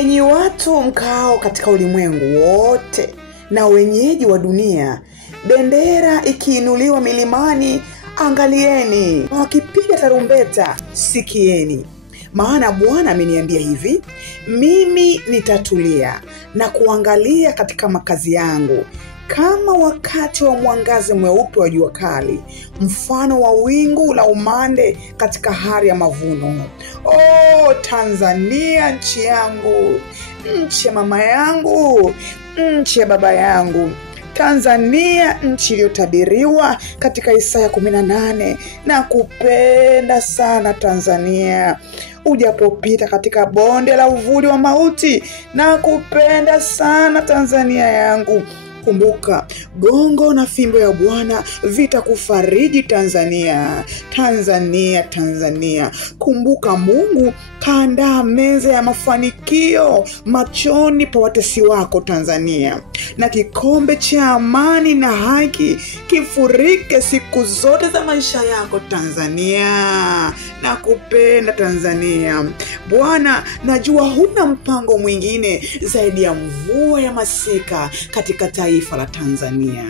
Enyi watu mkao katika ulimwengu wote na wenyeji wa dunia, bendera ikiinuliwa milimani, angalieni, wakipiga tarumbeta, sikieni. Maana Bwana ameniambia hivi, mimi nitatulia na kuangalia katika makazi yangu, kama wakati wa mwangaze mweupe wa jua kali, mfano wa wingu la umande katika hari ya mavuno. Tanzania, nchi yangu, nchi ya mama yangu, nchi ya baba yangu. Tanzania, nchi iliyotabiriwa katika Isaya 18. Na kupenda sana Tanzania. Ujapopita katika bonde la uvuli wa mauti, na kupenda sana Tanzania yangu. Kumbuka, gongo na fimbo ya Bwana vitakufariji Tanzania. Tanzania, Tanzania. Kumbuka, Mungu kaandaa meza ya mafanikio machoni pa watesi wako Tanzania. Na kikombe cha amani na haki kifurike siku zote za maisha yako Tanzania. Na kupenda Tanzania. Bwana, najua huna mpango mwingine zaidi ya mvua ya masika katika taifa la Tanzania.